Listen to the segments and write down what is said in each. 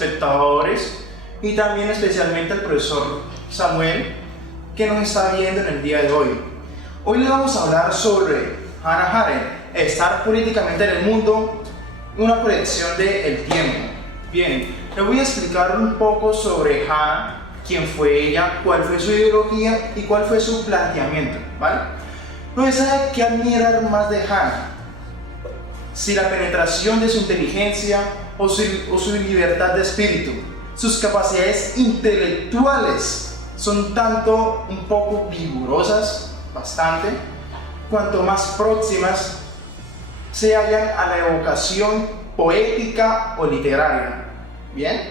espectadores y también especialmente al profesor Samuel, que nos está viendo en el día de hoy. Hoy le vamos a hablar sobre Hannah Arendt, estar políticamente en el mundo, una proyección del tiempo. Bien, le voy a explicar un poco sobre Hannah, quién fue ella, cuál fue su ideología y cuál fue su planteamiento, ¿vale? No sabe qué admirar más de Hannah, si la penetración de su inteligencia o su libertad de espíritu. Sus capacidades intelectuales son tanto un poco vigorosas, bastante, cuanto más próximas se hallan a la evocación poética o literaria. Bien,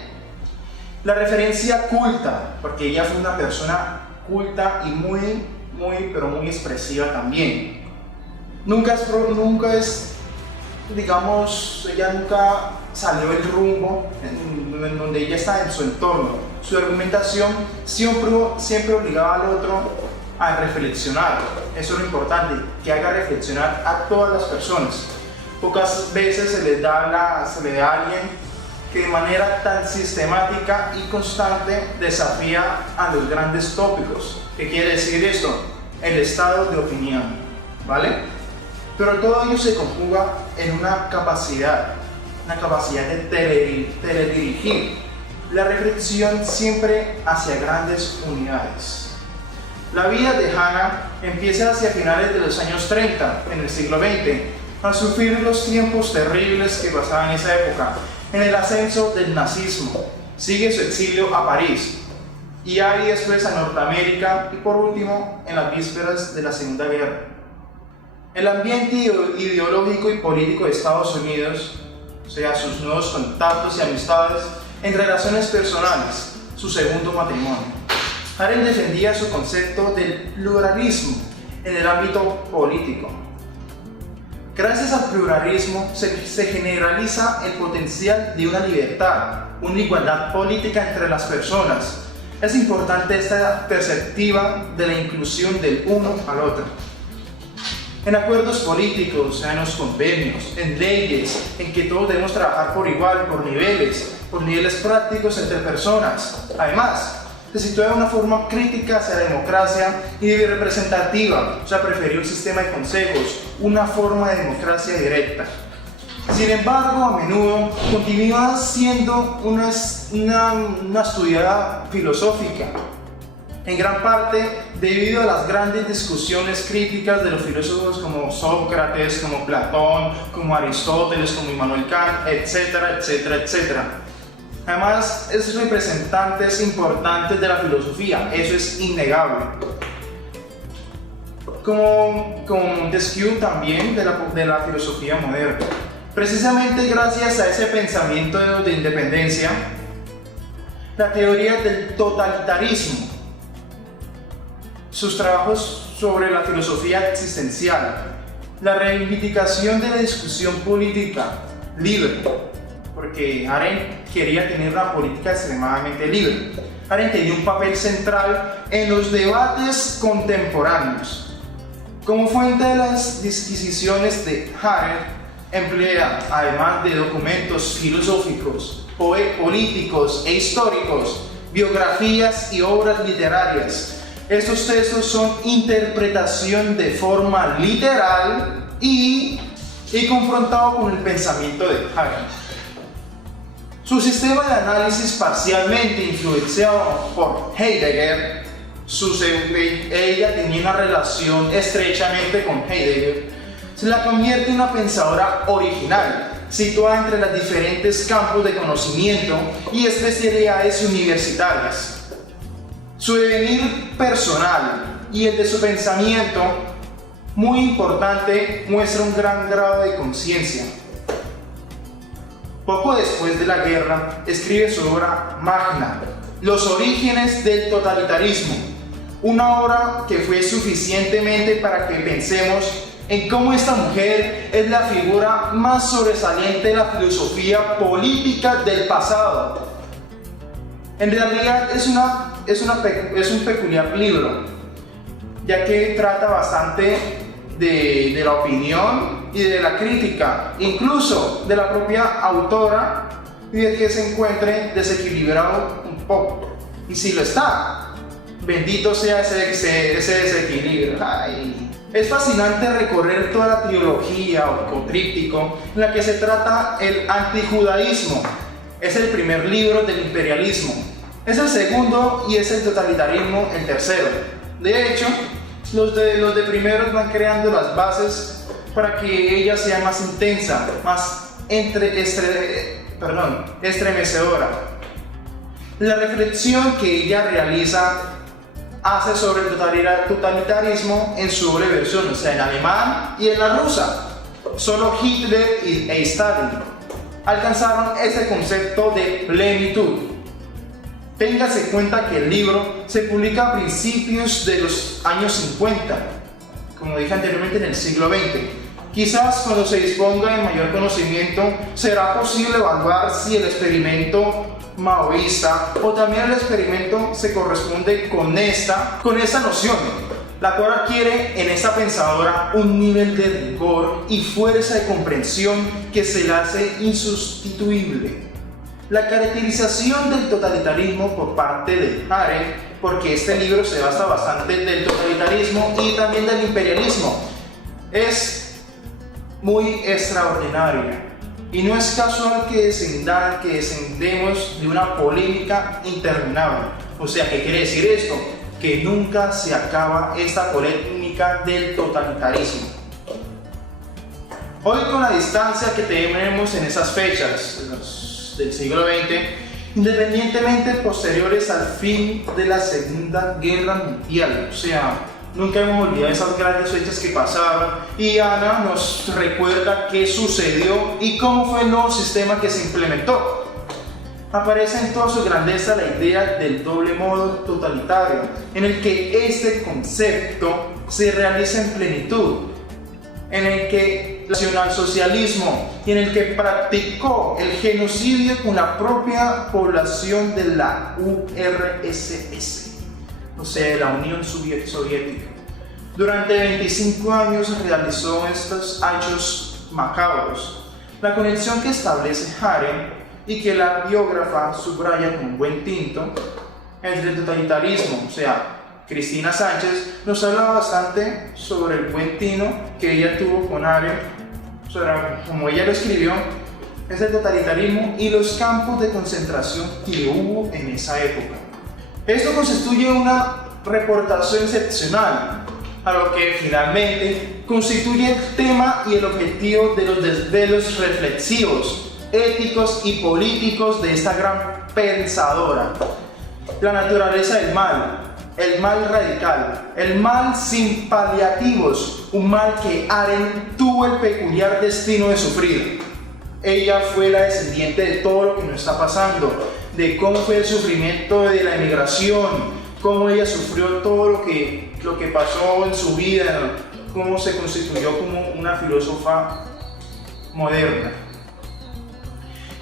la referencia culta, porque ella fue una persona culta y muy expresiva también. Nunca es, digamos, ella nunca salió del rumbo en donde ella está en su entorno. Su argumentación siempre obligaba al otro a reflexionar. Eso es lo importante, que haga reflexionar a todas las personas. Pocas veces se le da a alguien que de manera tan sistemática y constante desafía a los grandes tópicos. ¿Qué quiere decir esto? El estado de opinión, ¿vale? Pero todo ello se conjuga en una capacidad de teledirigir la reflexión siempre hacia grandes unidades. La vida de Hannah empieza hacia finales de los años 30, en el siglo XX, al sufrir los tiempos terribles que pasaban en esa época, en el ascenso del nazismo. Sigue su exilio a París y ahí después a Norteamérica y por último en las vísperas de la Segunda Guerra. El ambiente ideológico y político de Estados Unidos, o sea, sus nuevos contactos y amistades en relaciones personales, su segundo matrimonio. Arendt defendía su concepto del pluralismo en el ámbito político. Gracias al pluralismo se generaliza el potencial de una libertad, una igualdad política entre las personas. Es importante esta perspectiva de la inclusión del uno al otro. En acuerdos políticos, en los convenios, en leyes, en que todos debemos trabajar por igual, por niveles prácticos entre personas. Además, se sitúa de una forma crítica hacia la democracia y representativa, o sea, prefirió un sistema de consejos, una forma de democracia directa. Sin embargo, a menudo continúa siendo una estudiada filosófica, en gran parte debido a las grandes discusiones críticas de los filósofos como Sócrates, como Platón, como Aristóteles, como Immanuel Kant, etcétera, etcétera, etcétera. Además, es representantes importantes de la filosofía, eso es innegable. Como Montesquieu también de la filosofía moderna. Precisamente gracias a ese pensamiento de independencia, la teoría del totalitarismo, sus trabajos sobre la filosofía existencial, la reivindicación de la discusión política libre, porque Arendt quería tener una política extremadamente libre. Arendt tenía un papel central en los debates contemporáneos. Como fuente de las disquisiciones de Arendt, emplea, además de documentos filosóficos, políticos e históricos, biografías y obras literarias. Estos textos son interpretación de forma literal y confrontado con el pensamiento de Arendt. Su sistema de análisis parcialmente influenciado por Heidegger, ella tenía una relación estrechamente con Heidegger, se la convierte en una pensadora original, situada entre los diferentes campos de conocimiento y especialidades universitarias. Su devenir personal y el de su pensamiento, muy importante, muestra un gran grado de conciencia. Poco después de la guerra, escribe su obra magna, Los orígenes del totalitarismo, una obra que fue suficientemente para que pensemos en cómo esta mujer es la figura más sobresaliente de la filosofía política del pasado. En realidad es un peculiar libro, ya que trata bastante de la opinión y de la crítica, incluso de la propia autora, y de que se encuentre desequilibrado un poco. Y si lo está, bendito sea ese desequilibrio. Ay. Es fascinante recorrer toda la teología o tríptico en la que se trata el antijudaísmo. Es el primer libro del imperialismo. Es el segundo y es el totalitarismo el tercero. De hecho, los de primeros van creando las bases para que ella sea más intensa, más estremecedora. La reflexión que ella realiza hace sobre el totalitarismo en su doble versión, o sea, en alemán y en la rusa. Solo Hitler e Stalin alcanzaron ese concepto de plenitud. Téngase cuenta que el libro se publica a principios de los años 50, como dije anteriormente, en el siglo XX. Quizás cuando se disponga de mayor conocimiento será posible evaluar si el experimento maoísta o también el experimento se corresponde con esta noción, la cual adquiere en esta pensadora un nivel de rigor y fuerza de comprensión que se la hace insustituible. La caracterización del totalitarismo por parte de Arendt, porque este libro se basa bastante del totalitarismo y también del imperialismo, es muy extraordinaria. Y no es casual que descendemos de una polémica interminable. O sea, ¿qué quiere decir esto? Que nunca se acaba esta polémica del totalitarismo. Hoy, con la distancia que tenemos en esas fechas del siglo XX, independientemente posteriores al fin de la Segunda Guerra Mundial, o sea, nunca hemos olvidado esas grandes fechas que pasaron, y Ana nos recuerda qué sucedió y cómo fue el nuevo sistema que se implementó. Aparece en toda su grandeza la idea del doble modo totalitario, en el que este concepto se realiza en plenitud, en el que el nacionalsocialismo y en el que practicó el genocidio con la propia población de la URSS, o sea, la Unión Soviética. Durante 25 años realizó estos hechos macabros. La conexión que establece Arendt y que la biógrafa subraya con buen tinto entre el totalitarismo, o sea, Cristina Sánchez nos habla bastante sobre el buen tino que ella tuvo con Arendt, como ella lo escribió, es el totalitarismo y los campos de concentración que hubo en esa época. Esto constituye una reportación excepcional, a lo que finalmente constituye el tema y el objetivo de los desvelos reflexivos, éticos y políticos de esta gran pensadora. La naturaleza del mal, el mal radical, el mal sin paliativos, un mal que Arendt tuvo el peculiar destino de sufrir. Ella fue la descendiente de todo lo que nos está pasando, de cómo fue el sufrimiento de la emigración, cómo ella sufrió todo lo que pasó en su vida, cómo se constituyó como una filósofa moderna.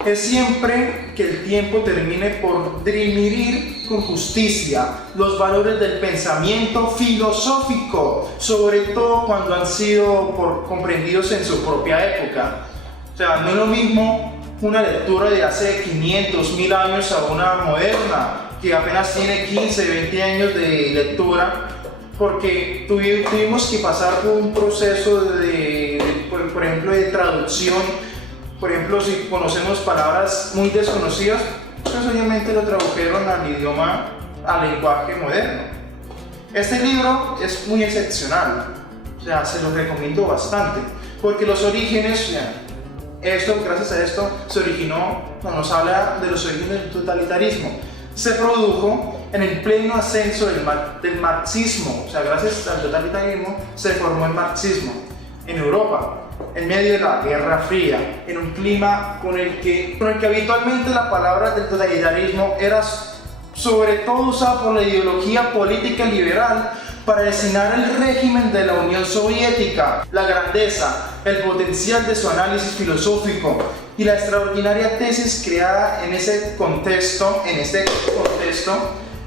Es siempre que el tiempo termine por dirimir con justicia los valores del pensamiento filosófico, sobre todo cuando han sido comprendidos en su propia época. O sea, no es lo mismo una lectura de hace 500, 1000 años a una moderna, que apenas tiene 15, 20 años de lectura, porque tuvimos que pasar por un proceso por ejemplo, de traducción. Por ejemplo, si conocemos palabras muy desconocidas, pues obviamente lo tradujeron al lenguaje moderno. Este libro es muy excepcional, o sea, se lo recomiendo bastante, porque los orígenes, gracias a esto, se originó, cuando nos habla de los orígenes del totalitarismo, se produjo en el pleno ascenso del marxismo, o sea, gracias al totalitarismo se formó el marxismo en Europa, en medio de la Guerra Fría, en un clima con el que habitualmente la palabra del totalitarismo era sobre todo usada por la ideología política liberal para designar el régimen de la Unión Soviética, la grandeza, el potencial de su análisis filosófico y la extraordinaria tesis creada en este contexto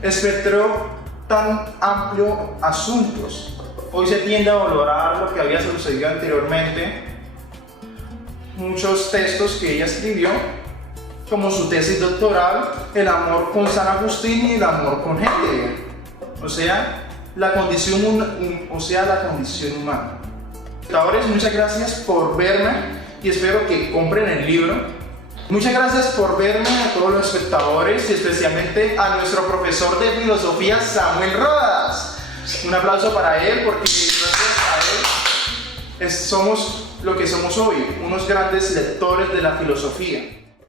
espectró tan amplio asuntos. Hoy se tiende a valorar lo que había sucedido anteriormente, muchos textos que ella escribió, como su tesis doctoral, el amor con San Agustín y el amor con Heidegger. O sea, la condición humana. Espectadores, muchas gracias por verme y espero que compren el libro. Muchas gracias por verme a todos los espectadores y especialmente a nuestro profesor de filosofía Samuel Rodas. Un aplauso para él porque gracias a él somos lo que somos hoy, unos grandes lectores de la filosofía.